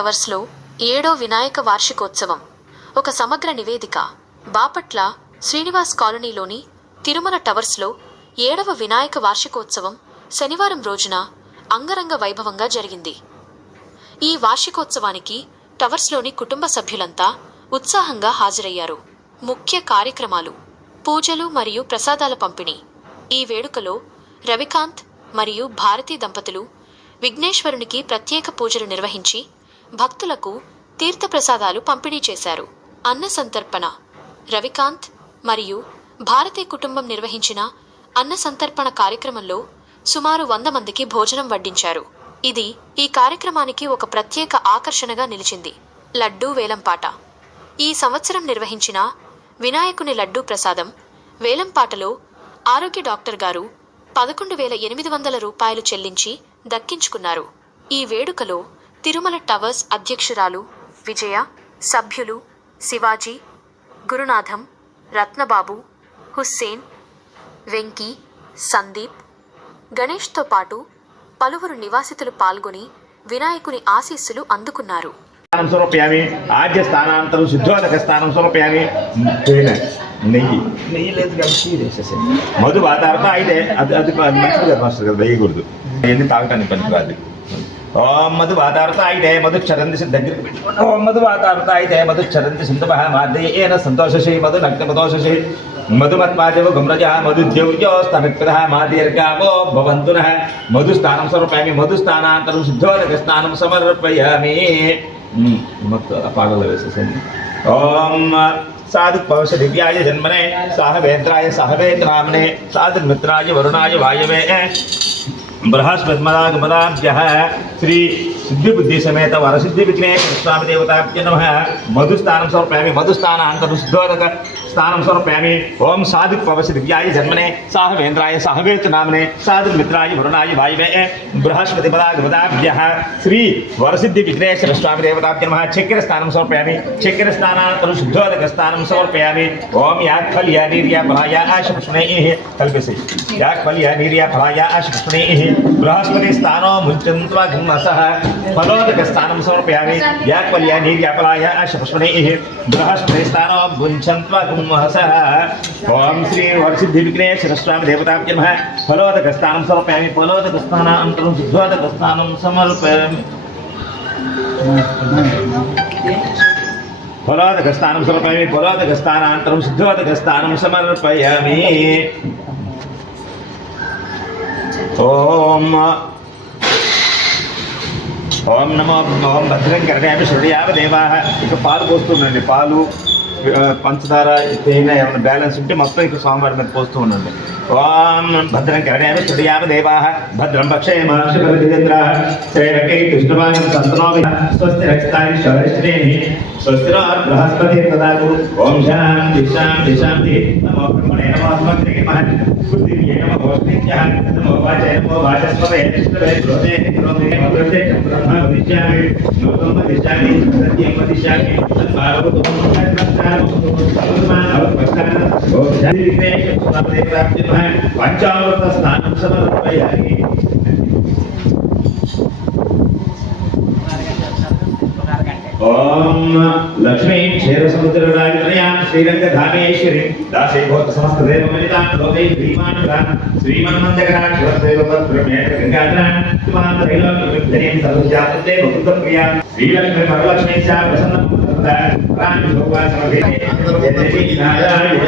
టవర్స్లో ఏడో వినాయక వార్షికోత్సవం. ఒక సమగ్ర నివేదిక. బాపట్ల శ్రీనివాస్ కాలనీలోని తిరుమల టవర్స్లో ఏడవ వినాయక వార్షికోత్సవం శనివారం రోజున అంగరంగ వైభవంగా జరిగింది. ఈ వార్షికోత్సవానికి టవర్స్లోని కుటుంబ సభ్యులంతా ఉత్సాహంగా హాజరయ్యారు. ముఖ్య కార్యక్రమాలు పూజలు మరియు ప్రసాదాల పంపిణీ. ఈ వేడుకలో రవికాంత్ మరియు భారతీ దంపతులు విఘ్నేశ్వరునికి ప్రత్యేక పూజలు నిర్వహించి భక్తులకు తీర్థప్రసాదాలు పంపిణీ చేశారు. అన్న సంతర్పణ. రవికాంత్ మరియు భారతీ కుటుంబం నిర్వహించిన అన్న సంతర్పణ కార్యక్రమంలో సుమారు వంద మందికి భోజనం వడ్డించారు. ఇది ఈ కార్యక్రమానికి ఒక ప్రత్యేక ఆకర్షణగా నిలిచింది. లడ్డూ వేలంపాట. ఈ సంవత్సరం నిర్వహించిన వినాయకుని లడ్డూ ప్రసాదం వేలంపాటలో ఆరోగ్య డాక్టర్ గారు పదకొండు వేల ఎనిమిది వందల రూపాయలు చెల్లించి దక్కించుకున్నారు. ఈ వేడుకలో తిరుమల టవర్స్ అధ్యక్షురాలు విజయ సభ్యులు శివాజీ గురునాథం రత్నబాబు హుస్సేన్ వెంకీ సందీప్. గణేష్తో పాటు పలువురు నివాసితులు పాల్గొని వినాయకుని ఆశీస్సులు అందుకున్నారు. స్థానం సమర్పయామి ఆద్య స్థానాంతరం శుద్ధోదక స్థానం సమర్పయామి తేనె నెయ్యి. నెయ్యి లేదు కాబట్టి వేసేసి. మధు వాతావరణ అయితే అది అది మంచిది కదా మాస్టర్ కదా వేయకూడదు అవన్నీ తాగటానికి పనికిరాదు ఓం మధు వాతావరణ అయితే మధు చరంది దగ్గరికి పెట్టుకోండి ఓం మధు వాతావరణ అయితే మధు చరంది సింధుభ మాధ్యేన సంతోషశి మధు నగ్నమదోషశి మధుమత్మాదేవ గమ్రజ మధుద్యౌర్యోస్తనక్రః మాదీర్ఘావో భవంతునః మధుస్థానం సమర్పయామి మధుస్థానాంతరం శుద్ధోదక స్నానం సమర్పయామి మ్మ్. మొత్తం ఆ వేసేసండి ఓం సాధు పౌష దివ్యాయ జన్మనే సాహవేంద్రాయ సహవేంద్రామనే సాధు మిత్రాయ వరుణాయ వాయవే బృహస్పతిమదాగమదాభ్య శ్రీ సిద్ధి బుద్ధి సమేత వరసిద్ధి విఘ్నేశ్వర స్వామి దేవతాభ్య నమ మధుస్థానం సమర్పయామి మధుస్థానాంతరం శుద్ధోదక స్థానం సమర్పయామి ఓం సాధు పవసి దివ్యాయ జన్మనే సాహవేంద్రాయ సాహవేత నామనే సాధు మిత్రాయ వరుణాయ వాయువే బృహస్పతి పదాగమదాభ్య శ్రీ వరసిద్ధి విఘ్నేశ్వర స్వామి దేవతాభ్య నమ చక్కెర స్థానం సమర్పయామి చక్కెర స్థానాంతరం శుద్ధోదక స్థానం సమర్పయామి ఓం యాత్ఫల్య నీర్య ఫలాయ ఆశపుష్ణే కల్పసి యాత్ఫల్య నీర్య ఫలాయ ఆశపుష్ణే బృహస్పతి స్థానో ముంచంత్వా గుమ్మసః ఫలోదక స్థానం సమర్పయామి. యాత్ఫల్య నీర్య ఫలాయ బృహస్పతి స్థానో ముంచంత్వా గుమ్మసః ఓం శ్రీ వరసిద్ధి విఘ్నేశ్వర స్వామి దేవతాభ్య నమ. ఫలోదక స్థానం సమర్పయామి. ఫలోదక స్థానాంతరం శుద్ధోదక స్థానం సమర్పయామి. ఫలోదక స్థానం సమర్పయామి. ఫలోదక స్థానాంతరం శుద్ధోదక స్థానం సమర్పయామి. ఓం ఓం నమో ఓం భద్రం కరణామి శృణయామ దేవా ఇక పాలు పోస్తుండండి పాలు. పంచదార తేనె ఏమైనా బ్యాలెన్స్ ఉంటే మొత్తం ఇక స్వామివారి మీద పోస్తూ ఉండండి. ఓం భద్రం కరణామి శృణయామ దేవా. భద్రం పక్షేమ శివరిజేంద్ర శ్రేరకై కృష్ణవాయం సంతనోమి స్వస్తి రక్షితాని శౌరిశ్రేణి స్వస్తి బృహస్పతి తదాకు ఓం శాంతి శాంతి శాంతి. నమో బ్రహ్మణే నమో స్మృతే నమః. బుద్ధిర్యే నమో భోష్ణిత్యః నమో వాచే నమో వాచస్పతే. విష్ణవే క్రోధే క్రోధే మధురే బ్రహ్మ వదిష్యామి నూతం వదిష్యామి సత్యం వదిష్యామి సద్భావతు పంచామృత స్నానం సమర్పయామి ఓం లక్ష్మీ క్షీర సముద్ర రాజయాం శ్రీరంగ ధామేశ్వరి దాసే భూత సమస్త దేవ మలితాం లోకై శ్రీమానుగా శ్రీమన్మందగరాక్షరదేవ పత్రమేత గంగాధర తుమాం త్రైలోక్య విగ్రహం సర్వజాతే బహుత ప్రియా శ్రీలక్ష్మి వరలక్ష్మి చ ప్రసన్న ప్రాణ భగవాన్ సమవేదే జననీ నారాయణ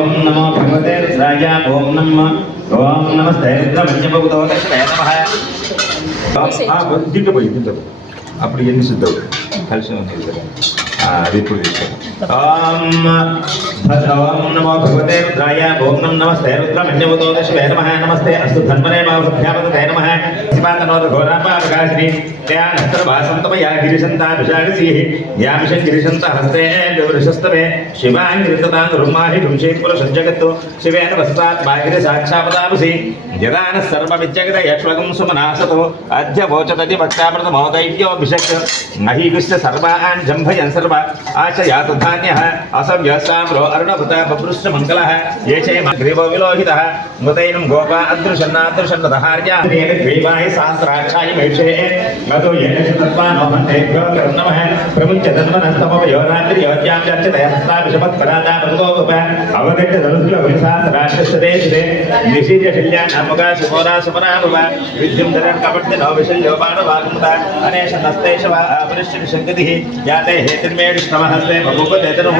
ఓం నమో భగవతే రుద్రాయ ఓం నమ ఓం నమస్తే నమ. దీంట్లో పోయి దీంట్లో. అప్పుడు ఎన్ని శుద్ధవు కలిసి ఉంది కదా. అది ఇప్పుడు తీసుకో. ఓం నమో భగవతే రుద్రాయ ఓం నమ నమస్తే నమ. నమస్తే అస్తు ధన్మనే భావభ్యాపతే నమ. ప్రతిపాదనోద శివాతనోద ఘోరాపాపకాశిని ధ్యానస్త్రభాసంతమయా గిరిశంతాభిషాగసీః యామిషం గిరిశంత హస్తే వృషస్తమే శివాన్ గిరితతాన్ రుమాహి డుంశేత్పుర సంజగత్తు శివేన వస్తాత్ బాగిరి సాక్షాపదాపసి जदानः सर्वविद्यगत यक्ष्मकं सुमनासतो। अद्य वोचदति भक्तामृतमहोदैव्योऽभिषक् महीकृष्य सर्वान् जम्भयन् सर्व। आशयात् धान्यः। अरुणभृत बभृश्च मङ्गलः येषे ग्रीवो विलोहितः। मृतैनं गोपा अदृशन्नादृशन्नदहार्या ग्रीवाहि महिषे। मतो येषु नमः। प्रमुच्य तन्मनस्तमवयो अवगत्य धनुस्कुलभृषा सदाश्रश्यते शिरे శల్యానామగా సుమోరా సుమనాభవ విద్యుం ధరన్ కపట్తి నవ విశల్యో అనేష నస్తేషవ అపరిశ్య శంకతి యాతే హేతిర్మేడిష్ణమహస్తే బహుపతేతను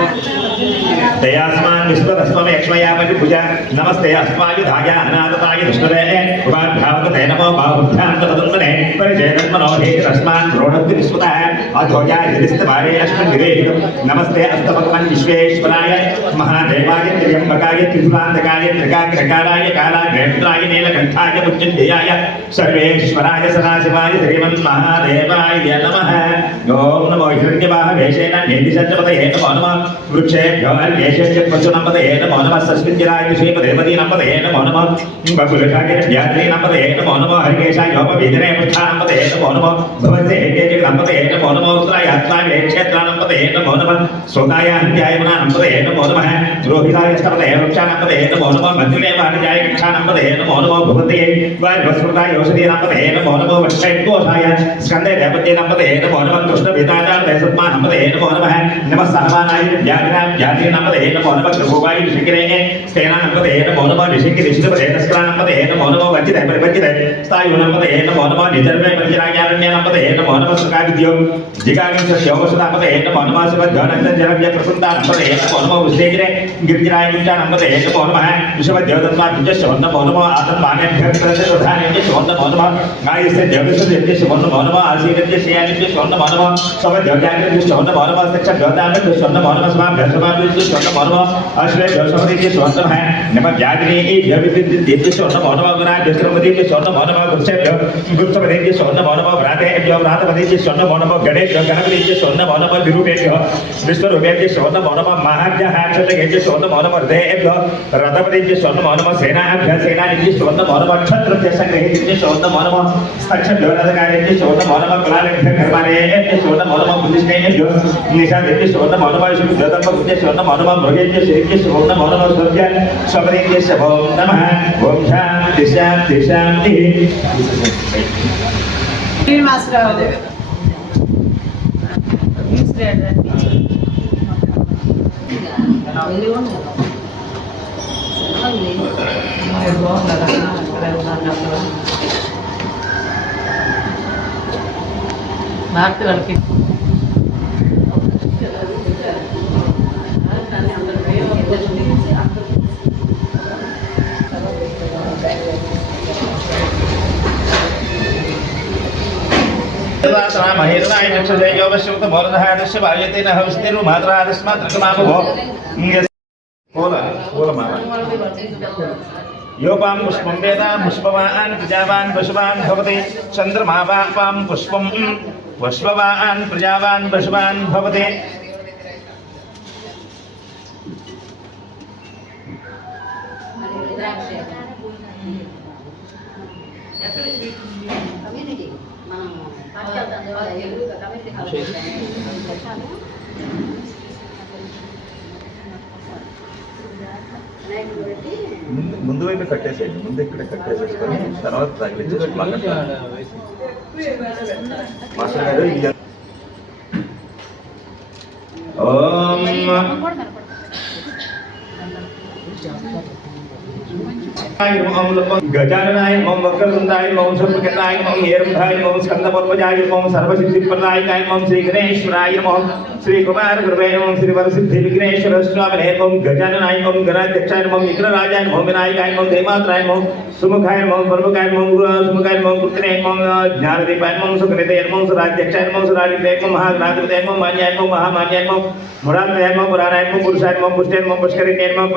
దయాస్మాన్ విశ్వతస్మమే యక్ష్మయామతి భుజ నమస్తే అస్మాయు అస్మాయుధాయ అనాథతాయ విష్ణువే ఉపాభ్యావతే నమో బాహుభ్యాంతపదున్మనే పరిజయనన్మనో హేతిరస్మాన్ ప్రోణద్ది విశ్వత అధోజాయ హిరిస్తవారే అశ్వన్ వివేహితం నమస్తే అస్తపకమన్ విశ్వేశ్వరాయ మహాదేవాయ త్ర్యంబకాయ త్రిపురాంతకాయ త్రికాగ్రకారాయ కాలాగ్రేత్రాయ నీలకంఠాయ పుత్యంజయాయ సర్వేశ్వరాయ సదాశివాయ శ్రీమన్ మహాదేవాయ నమః ఓం నమో హిరణ్యవాహవేషేణ నిర్దిశంచపతయే నమో నమః వృక్షేభ్యో అన్యేషేభ్య పశునంపతయే నమో నమః సస్మింజరాయ శ్రీపదేవతీ నంపతయే నమో నమః బకులకాయ వ్యాధి నంపతయే నమో నమః హరికేశాయ యోపవీధనే పుష్ఠానంపతయే నమో నమః భవతే హేకేజ నంపతయే నమో నమః ఉత్తరాయ అత్రాయ క్షేత్రానంపతయే నమో నమః సోదాయ అంత్యాయమన నంపతయే నమో నమః రోహితాయ స్తపతయే వృక్షానంపతయే నమో నమః మంత్రినే వాణిజాయ కక్షానంపతయే నమో నమః భవతే వార్భస్మృతాయ ఔషధీ నంపతయే నమో నమః వక్షైకోషాయ స్కందే దేవతే నంపతయే నమో నమః కృష్ణ వేదాచార సత్మా నంపతయే నమో నమః నమః సహమానాయ వ్యాఘ్రా వ్యాధి నంపతయే నమో నమః కృభోవాయ ఋషికిరే స్థేనా నంపతయే నమో నమః ఋషికి ఋషిపదే తస్కరా నంపతయే నమో నమః వంచిత పరిపంచిత స్థాయు నంపతయే నమో నమః నిజర్వే పంచరాజ్యారణ్య నంపతయే నమో నమః సుఖా విద్యో జిగాగించ శోభసదాపతయే నమో నమః శివధ్యోనంత జరవ్య ప్రసంత నంపతయే నమో నమః ఉద్దేజరే గిరిజరాయ వించ నంపతయే నమో నమః విషవద్యోతత్మా విద్య శివన్న నమో నమః ఆత్మానేభ్య ప్రధానేభ్య శివన్న నమో నమః గాయస్య దేవస్య శివన్న నమో నమః ఆసీనభ్య శ్రేయానిభ్య శివన్న నమో నమః సవద్యోజాగ్రభ్య శివన్న నమో నమః సక్ష జ్యోతాభ్య శివన్న నమో నమః స్మాభ్య స్మాభ్య శివన్న నమో నమః అశ్వే జోసమదీభ్య శివన్న నమః నమ వ్యాధిని ఈ వ్యవిద్య శివన్న నమో నమః గుణాభ్య శ్రమదీభ్య శివన్న నమో నమః గురుషేభ్య గురుసమదీభ్య శివన్న నమో నమః భ్రాతేభ్య భ్రాతపదీభ్య శివన్న నమో నమః గణేభ్య గణపతిభ్య శివన్న నమో నమః విరూపేభ్య విశ్వరూపేభ్య శివన్న నమో నమః మహాభ్య హాక్షతేభ్య శివన్న నమో నమః హృదయేభ్య రథపతిభ్య శివన్న నమో నమః సేనాభ్య సేనానిభ్య శివన్న నమో నమః క్షత్రభ్య సంగ్రహేభ్య శివన్న నమో నమః స్థక్షభ్యోరథకార్యేభ్య శివన్న నమో నమః కళాలేభ్య కర్మాలయేభ్య శివన్న నమో నమః బుద్ధిష్ఠేభ్య నిషాదేభ్య శివన్న నమో నమః శుద్ధోదర్భ బుద్ధ్య శివన్న నమో నమః మృగేభ్య శిరిభ్య శివన్న నమో నమః స్వర్గ్య శబరేభ్య శభో నమః ఓం శాంతి శాంతి శాంతి పూల పూలమాల యోపాం పుష్పం వేద పుష్పవాన్ ప్రజావాన్ పశువాన్ భవతి. చంద్రమావాపాం పుష్పం పుష్పవాన్ ప్రజావాన్ పశువాన్ భవతి. మనం ముందు ముందు వైపు కట్టేసేయండి. ముందు ఇక్కడ కట్టేసేసుకొని తర్వాత తగిలించేసి మాస్టర్ గారు ఇది- ఓం గజాననాయ ఓం వక్రతుండాయ ఓం సర్వకర్ణాయ ఓం ఏరంధాయ ఓం స్కందపర్వజాయ ఓం సర్వసిద్ధిప్రదాయ ఓం శ్రీ గణేశ్వరాయ ఓం శ్రీ కుమార గురువే ఓం శ్రీ వరసిద్ధి విఘ్నేశ్వర స్వామినే ఓం గజాననాయ ఓం గణాధ్యక్షాయ ఓం విఘ్నరాజాయ ఓం వినాయకాయ ఓం దేమాత్రాయ ఓం సుముఖాయ ఓం ప్రముఖాయ ఓం సుముఖాయ ఓం కృతినే ఓం జ్ఞానదీపాయ ఓం సుఖనితయ ఓం సురాధ్యక్షాయ ఓం సురాజితే ఓం మహాగ్నాధిపతయ ఓం మాన్యాయ ఓం మహామాన్యాయ ఓం మురాత్మయాయ ఓం పురాణాయ ఓం పురుషాయ ఓం పుష్టే ఓం పుష్కరిణ్యాయ ఓం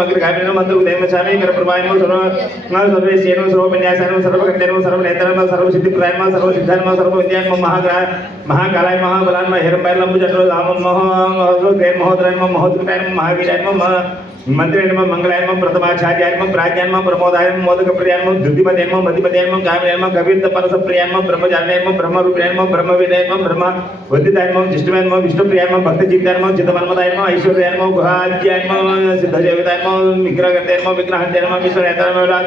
అగ్రగామినం మంత్రుదేమ చామి గర్భమాయనం సర్వ సర్వేశ్యేనం సర్వవిన్యాసానం సర్వగంధేనం సర్వనేత్రమ సర్వసిద్ధిప్రాయమ సర్వసిద్ధానమ సర్వవిద్యాన్మ మహాగ్రహ మహాకాలాయ మహాబలాన్మ హిరంబైలంబు చంద్రోధామం మహో మహోద్రేర్మహోద్రయమ మహోద్రుటాయమ మహావీరాయమ మంత్రేణమ మంగళాయమం ప్రథమాచార్యాయమం ప్రాజ్ఞానమం ప్రమోదాయమం మోదక ప్రియాయమం ధృతిపదేమం మధిపదేమం కామినేమం కవిర్త పరస ప్రియాయమం బ్రహ్మజానేమం బ్రహ్మరూపిణేమం బ్రహ్మ వినయమం బ్రహ్మ వందితాయమం జిష్ణువేనమం విష్ణు ప్రియాయమం భక్తి జీవితాయమం చిత్తమన్మదాయమం ఐశ్వర్యాయమం గుహాధ్యాయమం సిద్ధజీవితాయమం విగ్రహగతేమం విగ్రహంతేమం విశ్వనేతమం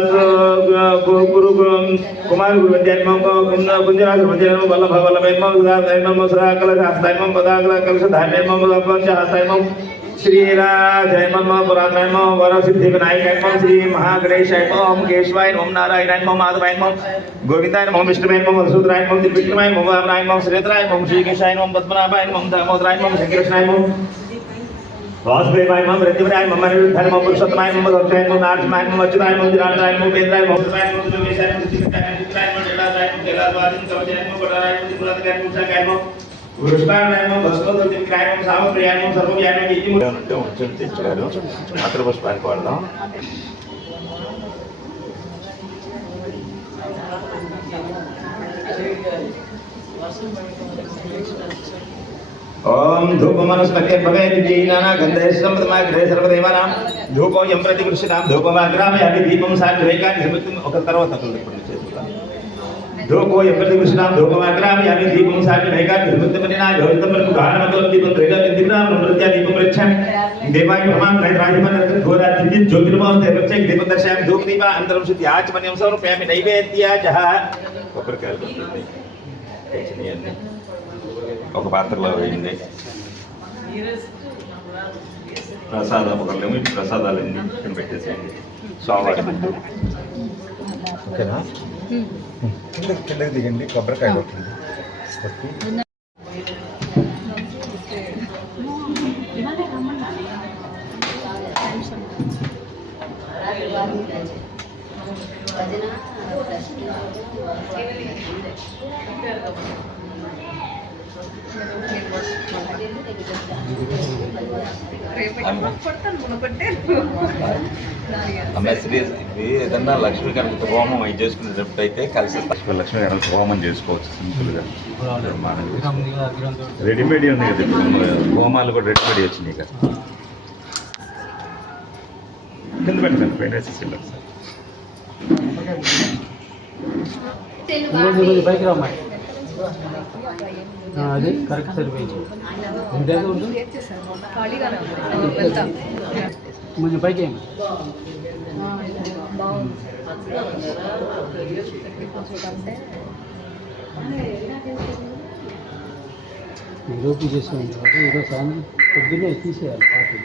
गुरु कुमार गुरु जन्म कुंजरास भजन वल्लभ वल्लभैम सुधाम सुधाकल हस्तायम पदाकल कलश धाम पंच हस्तायम श्री राजयम पुरातम वर सिद्धि विनायक श्री महागणेश ओम केशवाय ओम नारायण ओम माधवाय ओम गोविंदाय ओम विष्णुवाय ओम वसुधराय ओम त्रिविक्रमाय ओम वामनाय ओम श्रेत्राय ओम श्रीकृष्णाय ओम पद्मनाभाय ओम दामोदराय ओम श्रीकृष्णाय ओम वासुदेवाय मम ऋतिवराय मम निर्धर मम पुरुषोत्तमाय मम भक्ताय मम नारदमाय मम अच्युताय मम जिराताय मम वेदराय मम सुराय मम सुमेशाय मम सुचिताय मम चित्राय मम जटाताय मम कैलासवासिन कवचाय मम पटाराय मम त्रिपुरातकाय मम उषाकाय मम वृष्णाय मम भस्मोदतिक्राय मम सामप्रियाय मम सर्वज्ञाय मम इति मुद्रं चलते चलो मात्र बस पार कर दो वासुदेवाय मम సర్వదేవానాం ధూపం యం ప్రతి కృష్ణాం ధూపమాగ్రామే అవి దీపం సాగ్రహేకాన్ని సమృద్ధి ఒక తర్వాత ఇప్పుడు చేతులు ధూపో ఎప్పటి కృష్ణాం ధూపమాగ్రామి అవి దీపం సాటి నైకా నిర్మితమనినా యోజితం గానమతం దీపం త్రైల దిగ్రామ నృత్య దీపం రక్షామి దేవాయ ప్రమాణ రాజమన ఘోరా దివ్య జ్యోతిర్మోహం దేవచ్చ దీపం దర్శయామి ధూప దీప అంతరం శుద్ధి ఆచమన్యం సమర్పయామి నైవేద్యాజ కొబ్బరికాయలు కొట్టండి. ఒక పాత్రలో వేయండి. ప్రసాదం ఒక లిమిట్ ప్రసాదాలన్నీ ఇక్కడ పెట్టేసేయండి. స్వామివారి ముందు. ఓకేనా? కిందకి కిందకి దిగండి కొబ్బరికాయ కొట్టండి. కొట్టి. అమ్మాయి సీరియస్ ఇది ఏదన్నా లక్ష్మీ గణపతి హోమం అవి చేసుకునేటప్పుడు అయితే కలిసి లక్ష్మీ లక్ష్మీ గణపతి హోమం చేసుకోవచ్చు సింపుల్గా. రెడీమేడ్ ఉంది కదా ఇప్పుడు హోమాలు కూడా రెడీమేడ్ వచ్చినాయి కదా కింద పెట్టండి పైన వేసేసి వెళ్ళండి సార్. పైకి రమ్మాయి అది కరెక్ట్ సరిపోయింది ఇంతే ఉండు కొంచెం పైకి ఈరోజు చేసేయండి కాబట్టి ఈరోజు సాయంత్రం పొద్దున్నే తీసేయాలి పార్టీ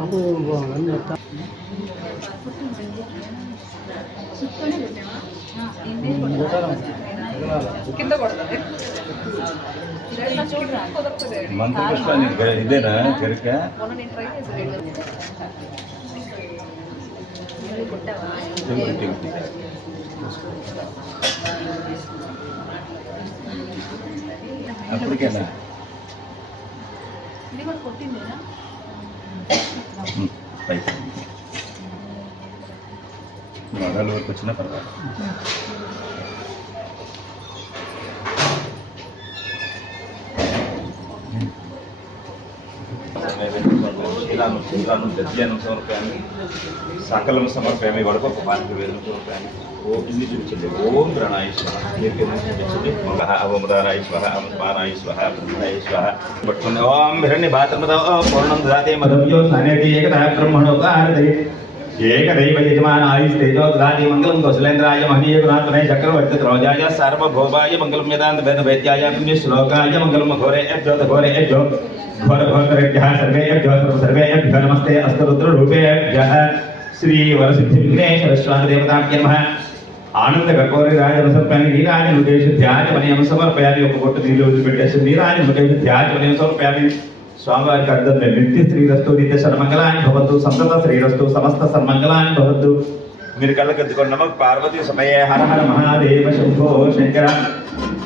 అప్పుడు బాగుంది. చెప్తా కింద కొడతారు. మంత్రపుష్పాన్ని గ- ఇదేనా టెంపుల్ అప్పటికేనా? ఇది కూడా కొట్టిందేనా? పైకి. మొదల వరకు వచ్చినా పర్వాలేదు. శీలాను శీలాను దద్యానం సమర్పయామి సకలం సమర్పయామి వడపప్పు పానికి వేదం సమర్పయామి ఓ కింది చూపించండి ఓం ప్రణాయ చూపించండి మగ పట్టుకుని ఓం హిరణ్య పూర్ణం దాతే ఏకదా ఏకదైవ యజమానాయుస్తేజో దాది మంగళం కౌశలేంద్రాయ మహనీయ చక్రవర్తి ద్రౌజాయ సార్వభౌమాయ మంగళం వేదాంత వేద వేద్యాయ పుణ్య శ్లోకాయ మంగళం ఘోరే అభ్యో ఘోరే అభ్యో ఘోర ఘోరేభ్యः సర్వేభ్యో సర్వేభ్యో నమస్తే అస్తు రుద్ర రూపేభ్యः శ్రీ వరసిద్ధి విఘ్నేశ్వర స్వామి దేవతాభ్య నమ ఆనంద కఠోరి రాజన నీరాజ ముఖేష్ ధ్యాజమనయం సమర్పయాలి ఒక పొట్టు నీళ్ళు వదిలిపెట్టేసి నీరాజ ముఖేష్ ధ్యాజమనయం సమర్పయాలి స్వామివారికి అర్థం నిత్య శ్రీరస్తు నిత్య సన్మంగళాన్ని భవతు సంతత శ్రీరస్తు సమస్త సన్మంగళాన్ని భవతు మీరు కళ్ళకెత్తుకోండి నమ పార్వతీ సమయ హర హర మహాదేవ శంభో శంకర.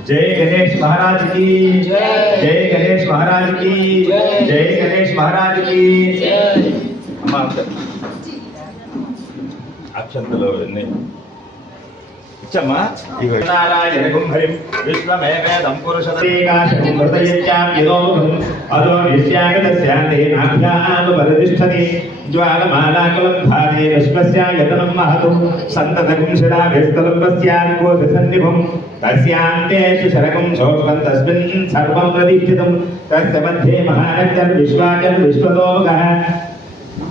జై గణేష్ మహారాజ్కి. జై. గణేష్ మహారాజ్కి. జై. గణేష్ మహారాజ్కి. అమ్మా అక్షంతలో ఎన్ని ఇగో నారాయణ కుంభరిం విశ్వమేవేదం పురుషదేకాశం హృదయత్యాం యదోముఖం అదో నిశ్యాగతస్యాంతే నాభ్యానుపరితిష్టతి జ్వాలమాలాకులం భారే విశ్వస్యాయతనం మహతు సంతతకం శిలాభిస్తలంబస్యాన్కోసన్నిభం తస్యాంతేషు శరకం శోకం తస్మిన్ సర్వం ప్రదీక్షితం తస్య మధ్యే మహానగ్రం విశ్వాచం విశ్వలోకः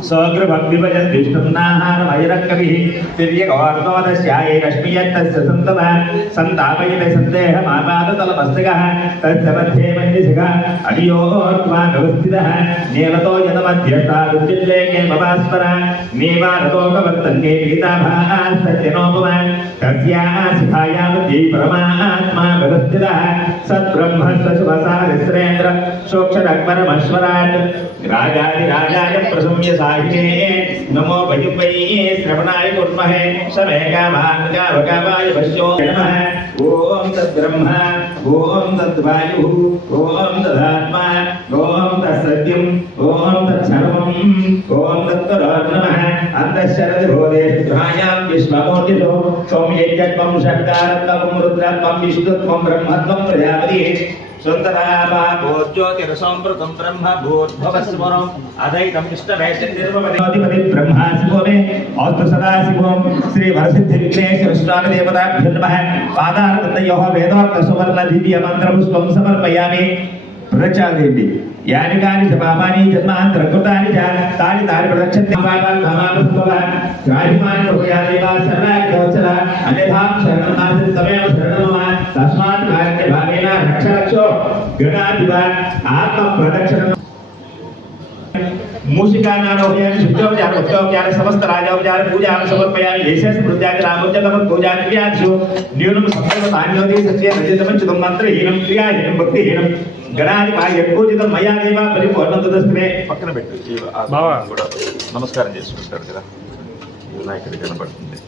సోగ్రభక్తిభజన్ విష్ణున్నాహారమయరక్కవిः తిర్యగోర్ణోదస్యాయే రశ్మియత్తస్య సంతతः సంతాపయతే సందేహమాపాదతలమస్తకः తస్య మధ్యే మన్యసికः అడియోర్వాగవస్థితः నీలతో యతమధ్యస్థాదుర్జిల్లేకే మవాస్పర నీవారతోకవర్తన్నే గీతాభాసత్యనోపమ తస్యాः శిఖాయా మధ్యే పరమాత్మా వ్యవస్థితः సద్బ్రహ్మ సశుభసారిశ్రేంద్ర సోక్షరక్బరమశ్వరాట్ రాజాదిరాజాయ आग्नेये नमो भजुपये श्रवणाय कुर्महे समय समेकामार्गावकावाय पश्यो नमः ॐ तद्ब्रह्म ॐ तद्वायुः ॐ तदात्मा ॐ ओम ॐ ओम ॐ तत्तरोर्नमः अन्तःशरति भोदे सुधायां विश्वमूर्तितो सौम्यज्ञत्वं शक्तारत्वं रुद्रत्वं विष्णुत्वं ब्रह्मत्वं प्रजापतिः सुन्दरामा भूज्योतिरसंवृतं ब्रह्म भूद्भवस्वरम् अदैतम् इष्टवैशिष्टिर्भवति ब्रह्माशिवो मे अस्तु सदाशिवं श्रीवरसिद्धिविघ्नेश्वरुष्टानदेवताभ्यो नमः। पादारविन्दयोः वेदान्तसुवर्णदिव्यमन्त्रपुष्पं समर्पयामि। प्रचारयन्ति నమః యాని కాని పాపాని జన్మాంతర తాని తాని ప్రదక్షిణి పాపాన్ కామానుభవ రాజమాని అన్యథాం శరణం నాస్తి సమయం శరణం తస్మాత్ కారణ్య భావేన రక్ష రక్షో ఆత్మ ప్రదక్షిణ మూషికానారోహయామి శుద్ధోపచార ఉత్తోపచార సమస్త రాజోపచార పూజాం సమర్పయామి ఏషస్ మృత్యాది రామోద్యతమ పూజాది క్రియాదిషు న్యూనం సఫలం తాన్యోది సత్య రజతమంచితం మంత్రహీనం క్రియాహీనం భక్తిహీనం గణాధిప యత్పూజితం మయా దేవ పరిపూర్ణం తదస్మే పక్కన పెట్టు. కూడా నమస్కారం చేసుకుంటారు కదా. వినాయకుడి కనబడుతుంది.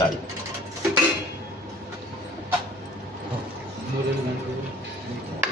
చాలు.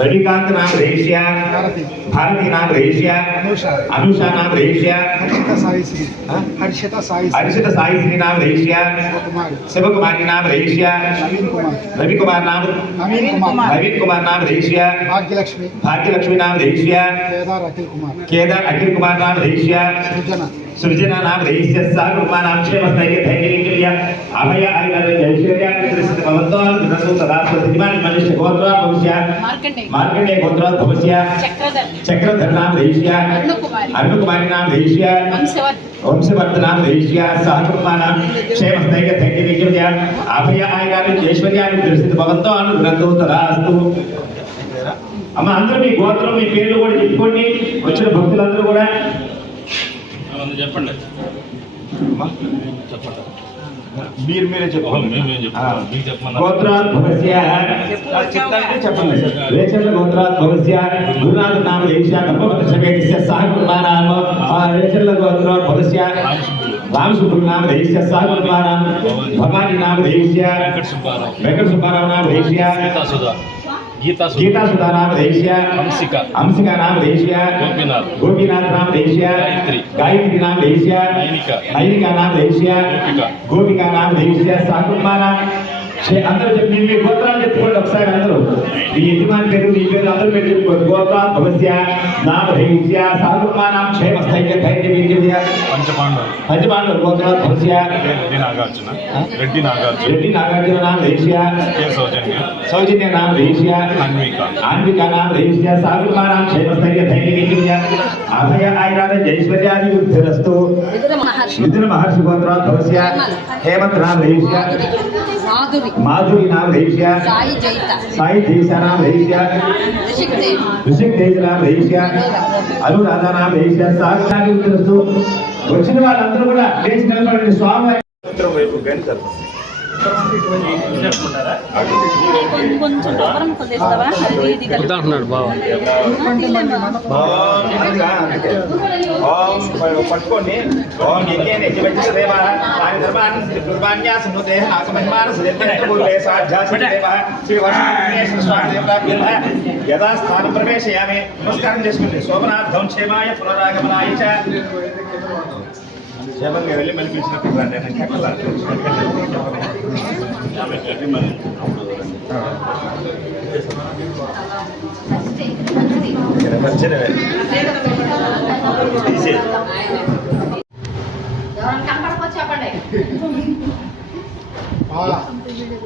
మార్కండే గోత్రోద్భవస్య రవికాంత్ రవికాంత్ నామ రేష్య భారతి. భారతి నామ రేష్య అనుష అనుష నామ రేష్య హర్షిత సాయి శ్రీ ఆ? హర్షిత సాయి శ్రీ హర్షిత సాయి శ్రీ నామ రేష్య కుమార్ శివకుమారి నామ రేష్య నవీన్ కుమార్ రవికుమార్ నామ నవీన్ కుమార్ నవీన్ కుమార్ నామ రేష్య భాగ్యలక్ష్మి భాగ్యలక్ష్మి నామ రేష్య కేదార్ అఖిల్ కుమార్ కేదార్ అఖిల్ కుమార్ నామ రేష్య సృజన సృజన నామ రేష్య సాగుమార్ నామ క్షేమస్థైర్య ధైర్య అభయ ఐశ్వర్య ఐశ్వర్య కృష్ణ భవంతో వినసు సదా ప్రతిమాన్ మనుష్య గోత్ర భవిష్య మార్కండేయ. మార్కండే గోత్ర భవిష్య చక్రధర్ చక్రధర్ నామ రేష్య అరుణకుమారి. అరుణకుమారి నామ రేష్య వంశవర్ధ వంశవర్ధ నామ రేష్య సహకుమార్ క్షేమస్థైర్య ధైర్య అభయ ఐశ్వర్య ఐశ్వర్య కృష్ణ భవంతో వినసు తదాస్తు అమ్మ అందరూ మీ గోత్రం మీ పేర్లు కూడా చెప్పుకోండి వచ్చిన భక్తులందరూ కూడా చెప్పండి. అమ్మా, చెప్పండి. మీరు మీరే గోత్రాద్భవస్య చెప్తానంటే చెప్పండి. రేచర్ల గోత్రాద్భవస్య గురునాథ నామ దేశ ధర్మపతి సమేతస్య సహ కుర్మానామ ఆ రేచర్ల గోత్రాద్భవస్య రామసుబ్రు నామ దేశ సహ భవాని. నామ దేశ. వెంకట సుబ్బారావు నామ దేశ. సీతా సుధా గీతా గీతా సుధా నామ దేశ్య హంసిక హంసిక నామ దేశ్య గోపీనాథ్ గోపీనాథ్ నామ దేశ్య గాయత్రి. గాయత్రి నామ దేశ్య నైనిక. నైనిక నామ దేశ్య గోపిక. గోపిక నామ దేశ్య సాకుమాన అందరూ చెప్పి మీ మీ గోత్రాలు చెప్పుకోండి ఒకసారి అందరూ మీ यजमान मेरे गोता अवस्या नाम भयंस्य सार्वकानां क्षेमस्थैक्य धैर्य विद्य पंचपांडव पंचपांडव गोता अवश्य रेड्डी नागार्जुन रेड्डी नागार्जुन रेड्डी नागार्जुन नाम भयंस्य सौजन्य सौजन्य नाम भयंस्य अन्विका अन्विका नाम भयंस्य सार्वकानां क्षेमस्थैक्य धैर्य विद्य अभय आयराद जयश्वर्यादि वृद्धिरस्तु विदुर महर्षि गोत्रात् अवश्य हेमंत नाम भयंस्य మాధురి. మాధురి నామ దేశ్య సాయి జైత. సాయి దేశ నామ దేశ్య రిషిక్ దేవ్ ఋషిక్ దేశ నామ దేశ్య అనురాధ నామ సాగునాది వృద్ధిరస్తు వచ్చిన వాళ్ళందరూ కూడా లేచి నిలబడండి. స్వామి. వైపు గని వద్దంటున్నాడు బావ ఓం పట్టుకోండి ఓం యజ్ఞేన యజ్ఞవజ్ర దేవ తాని ధర్మాన్ దుర్వాణ్యాసం నుతే ఆకమన్మాన సిద్ధంగూలే సాధ్యాసి దేవ శ్రీ వర్షేశ్వర స్వామి దేవతాభ్యర్థ యదా స్థానం ప్రవేశయామి నమస్కారం చేసుకోండి శోభనార్థం క్షేమాయ పునరాగమనాయ చ క్షేమంగా వెళ్ళి మళ్ళీ పిలిచినప్పుడు రండి. చెప్పండి. ఆ,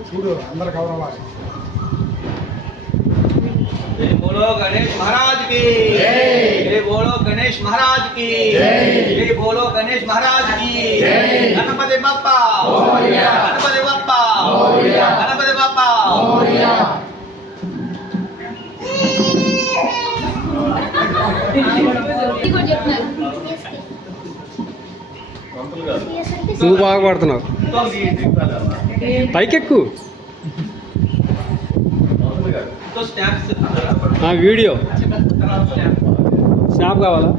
చూడు అందరు కవరవాలి जय बोलो गणेश महाराज की जय। जय बोलो गणेश महाराज की जय। जय बोलो गणेश महाराज की जय। गणपति बाप्पा मोरया। गणपति बाप्पा मोरया। गणपति बाप्पा ఇది కూడా చెప్తున్నారు నువ్వు బాగా పడుతున్నావు పైకెక్కు तो स्टैम्प्स ఆ ఆ వీడియో. స్నాప్ కావాలా?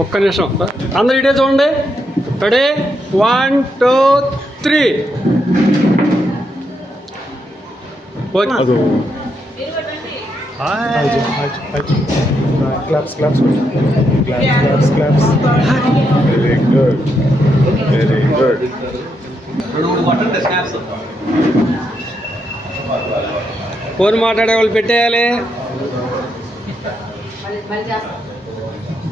ఒక్క నిమిషం. అందరు వీడియో చూడండి. Ready? One two three. Okay hi claps claps claps claps claps very good very good phone మాట్లాడే వాళ్ళు పెట్టేయాలి.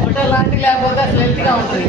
ఫోటో లాంటి లేకపోతే అసలు హెల్త్గా ఉంటుంది.